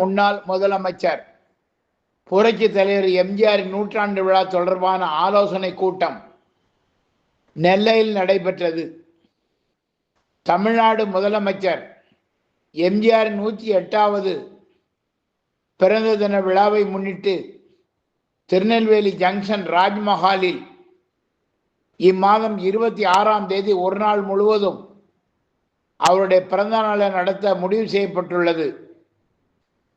முன்னாள் முதலமைச்சர் புரட்சி தலைவர் எம்ஜிஆரின் நூற்றாண்டு விழா தொடர்பான ஆலோசனை கூட்டம் நெல்லையில் நடைபெற்றது. தமிழ்நாடு முதலமைச்சர் எம்ஜிஆரின் நூற்றி எட்டாவது பிறந்த தின விழாவை முன்னிட்டு திருநெல்வேலி ஜங்ஷன் ராஜ்மஹாலில் இம்மாதம் இருபத்தி ஆறாம் தேதி ஒரு நாள் முழுவதும் அவருடைய பிறந்த நாளை நடத்த முடிவு செய்யப்பட்டுள்ளது.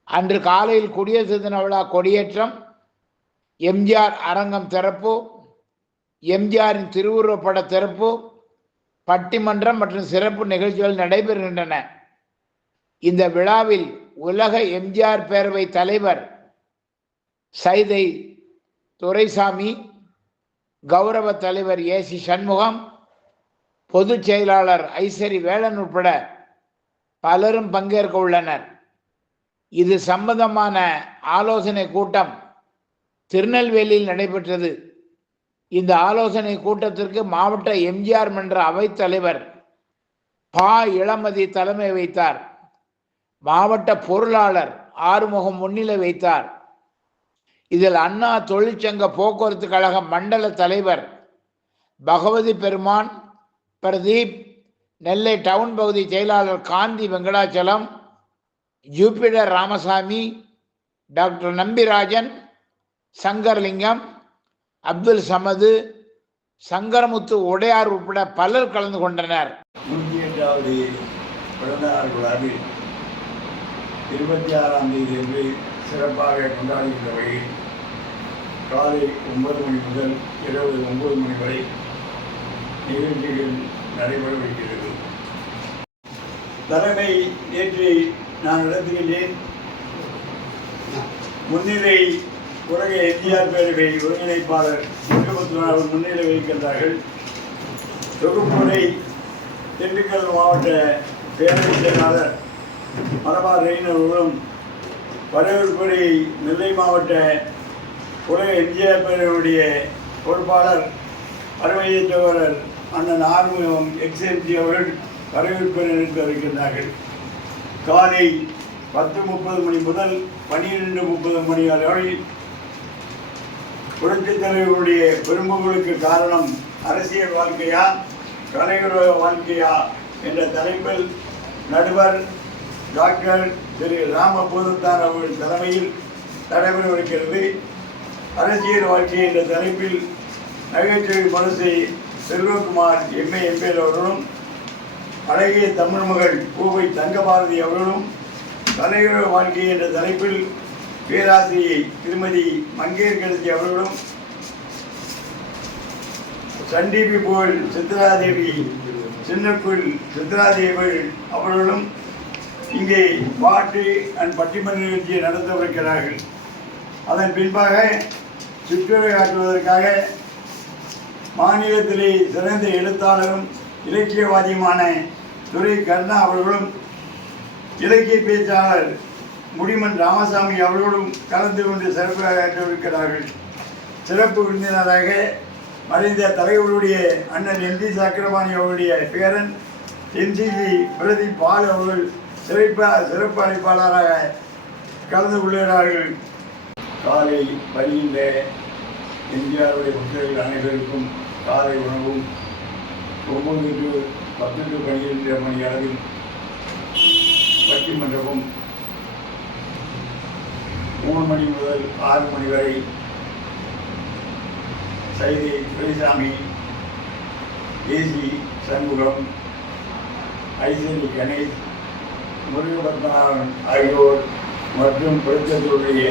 அன்று காலையில் குடியரசு தின விழா கொடியேற்றம் எம்ஜிஆர் அரங்கம் திறப்பு எம்ஜிஆரின் திருவுருவப்பட திறப்பு பட்டிமன்றம் மற்றும் சிறப்பு நிகழ்ச்சிகள் நடைபெறுகின்றன. இந்த விழாவில் உலக எம்ஜிஆர் பேரவை தலைவர் சைதை துரைசாமி கௌரவ தலைவர் ஏ சி சண்முகம் பொதுச் செயலாளர் ஐசரி வேலன் உட்பட பலரும் பங்கேற்க உள்ளனர். இது சம்பந்தமான ஆலோசனை கூட்டம் திருநெல்வேலியில் நடைபெற்றது. இந்த ஆலோசனை கூட்டத்திற்கு மாவட்ட எம்ஜிஆர் மன்ற அவைத்தலைவர் பா. இளமதி தலைமை வைத்தார். மாவட்ட பொருளாளர் ஆறுமுகம் முன்னிலை வைத்தார். இதில் அண்ணா தொழிற்சங்க போக்குவரத்து கழக மண்டல தலைவர் பகவதி பெருமான் பிரதீப் நெல்லை டவுன் பகுதி செயலாளர் காந்தி வெங்கடாச்சலம் ஜூபிடர் ராமசாமி டாக்டர் நம்பிராஜன் சங்கர்லிங்கம் அப்துல் சமது சங்கரமுத்து உடையார் உட்பட பலர் கலந்து கொண்டனர். நூற்றி எட்டாவது பிறந்தநாள் விழாவில் இருபத்தி ஆறாம் தேதி என்று சிறப்பாக கொண்டாடுகின்ற வகையில் காலை ஒன்பது மணி முதல் இரவு ஒன்பது மணி வரை நிகழ்ச்சிகள் நடைபெறவிருக்கிறது. தலைமை நேற்று நான் நடத்துகின்றேன் முன்னிலை உலக எம்ஜிஆர் பேரவை ஒருங்கிணைப்பாளர் அவர் முன்னிலை வைக்கின்றார்கள் தொகுப்புரை திண்டுக்கல் மாவட்ட பேரவை செயலாளர் மலபார் ரெயின் அவர்களும் வரவேற்புரை நெல்லை மாவட்ட உலக எம்ஜிஆர் பேரவையுடைய பொறுப்பாளர் அருமையை சகோதரர் அண்ணன் ஆறுமுகம் எக்ஸ்எம்ஜி அவர்கள் வரவேற்பு இருக்கின்றார்கள். காலை பத்து முப்பது மணி முதல் பன்னிரெண்டு முப்பது மணி அளவில் புரட்சித் தலைவருடைய விரும்புகளுக்கு காரணம் அரசியல் வாழ்க்கையா கலையுறவு வாழ்க்கையா என்ற தலைப்பில் நடுவர் டாக்டர் திரு ராமபூதத்தான் அவர்கள் தலைமையில் நடைபெறவிருக்கிறது அரசியல் வாழ்க்கை என்ற தலைப்பில் நகைச்சுவை மனசை செல்வகுமார் எம்ஏ எம்பேல் அவர்களும் அழகிய தமிழ் மகள் கோவை தங்கபாரதி அவர்களும் தலையுறவு வாழ்க்கை என்ற தலைப்பில் பேராசிரியை திருமதி மங்கேற்கரசி அவர்களும் சண்டிபி புகழ் சித்ராதேவி சின்னக்குள் சித்ராதேவி அவர்களும் இங்கே பாட்டு அண்ட் பட்டிமன்ற நிகழ்ச்சியை நடத்தவிருக்கிறார்கள். அதன் பின்பாக சுற்றுரை ஆற்றுவதற்காக மாநிலத்திலே சிறந்த எழுத்தாளரும் இலக்கியவாதியுமான துரை கண்ணா அவர்களும் இலக்கிய பேச்சாளர் முடிமன் ராமசாமி அவர்களும் கலந்து கொண்டு சிறப்பாக ஆற்றவிருக்கிறார்கள் சிறப்பு விருந்தினராக மறைந்த தலைவருடைய அண்ணன் எம் ஜி சக்கரபாணி அவருடைய பேரன் எம்ஜிஜி பிரதீப் பால் அவர்கள் சிறப்பா சிறப்பு அழைப்பாளராக கலந்து கொள்கிறார்கள். காலை வருகின்ற எம்ஜிஆருடைய புத்தகங்கள் அனைவருக்கும் காலை உணவும். ஒவ்வொன்று பத்து டு பன்னிரெண்டு மணி அளவில் பட்டிமன்றமும் மூணு மணி முதல் ஆறு மணி வரை சைதை துரைசாமி ஏசி சண்முகம் ஐசரி கணேஷ் முருகபத்மநாதன் ஆகியோர் மற்றும் புரட்சத்துடைய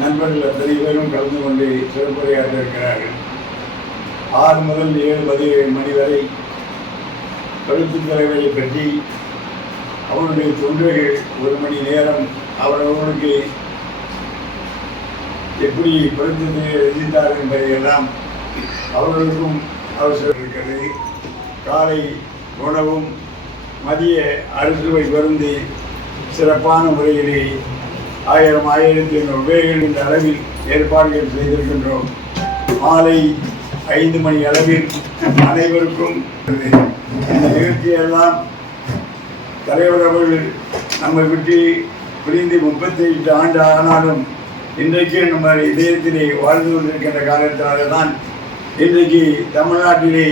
நண்பர்கள் அத்தனை பேரும் கலந்து கொண்டு சிறப்புரையாற்ற இருக்கிறார்கள். ஆறு முதல் ஏழு பதினேழு மணி வரை கழுத்துத் தலைவரை பற்றி அவருடைய தொண்டுகள் ஒரு மணி நேரம் அவரவர்களுக்கு எப்படி பிறந்தது எழுதினார் என்பதையெல்லாம் அவர்களுக்கும் அவசரம் இருக்கிறது. காலை உணவும் மதிய அறுசுவை பருந்து சிறப்பான முறையிலே ஆயிரம் ஆயிரத்தி ஐநூறு பேர்கள் இந்த அளவில் ஏற்பாடுகள் செய்திருக்கின்றோம். மாலை ஐந்து மணி அளவில் அனைவருக்கும் இந்த நிகழ்ச்சியெல்லாம் தலைவர் அவர்கள் நம்மை விட்டு புரிந்து முப்பத்தி எட்டு ஆண்டு ஆனாலும் இன்றைக்கு நம்ம இதயத்திலே வாழ்ந்து கொண்டிருக்கின்ற காலத்தினால தான் இன்றைக்கு தமிழ்நாட்டிலே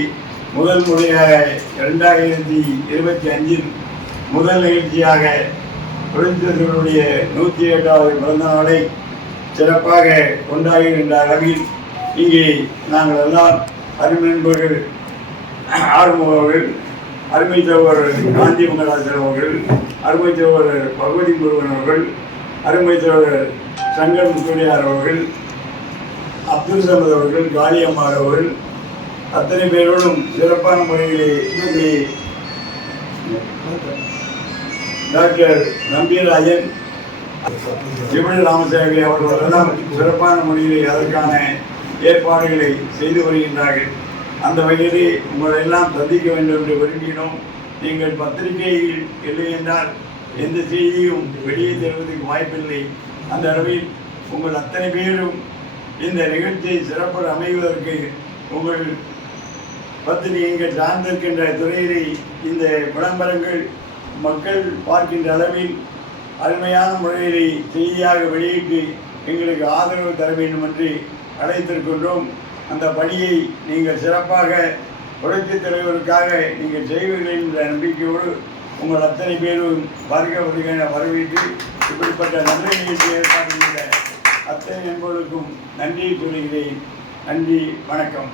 முதல் முறையாக இரண்டாயிரத்தி இருபத்தி அஞ்சில் முதல் நிகழ்ச்சியாக புரட்சித்தலைவருடைய நூற்றி எட்டாவது பிறந்த நாளை சிறப்பாக கொண்டாடுகின்ற அளவில் இங்கே நாங்கள் எல்லாம் அருமையன்பர்கள் அவர்கள் அருமை சகோதரர் காந்தி மங்கராஜன் அவர்கள் அருமை சகோதரர் பகவதி முருகன் அவர்கள் அருமை சகோதரர் சங்கர் முத்துடையார் அவர்கள் அப்துல் சமத் அவர்கள் காளியம்மாள் அவர்கள் அத்தனை பேரோடும் சிறப்பான முறையிலே இங்கே டாக்டர் நம்பிராஜன் ஜிபடி ராமசாமி அவர்களெல்லாம் சிறப்பான முறையிலே அதற்கான ஏற்பாடுகளை செய்து வருகின்றார்கள். அந்த வகையிலே உங்களை எல்லாம் சந்திக்க வேண்டும் என்று விரும்பினோம். நீங்கள் பத்திரிகையில் இல்லை என்றால் எந்த செய்தியும் வெளியே தருவதற்கு வாய்ப்பில்லை. அந்த அளவில் உங்கள் அத்தனை பேரும் இந்த நிகழ்ச்சியை சிறப்பாக அமைவதற்கு உங்கள் பத்து நீங்கள் சார்ந்திருக்கின்ற துறையிலே இந்த விளம்பரங்கள் மக்கள் பார்க்கின்ற அளவில் அருமையான முறையிலே செய்தியாக வெளியிட்டு எங்களுக்கு ஆதரவு தர வேண்டும் என்று அழைத்திருக்கின்றோம். அந்த பணியை நீங்கள் சிறப்பாக புரட்சித் தலைவருக்காக நீங்கள் செய்வீர்கள் என்ற நம்பிக்கையோடு உங்கள் அத்தனை பேரும் வருக வருக வரவேற்று இப்படிப்பட்ட நல்ல நிகழ்ச்சி ஏற்பாடு செய்த அத்தனை நண்பர்களுக்கும் நன்றி கூறுகிறேன். நன்றி வணக்கம்.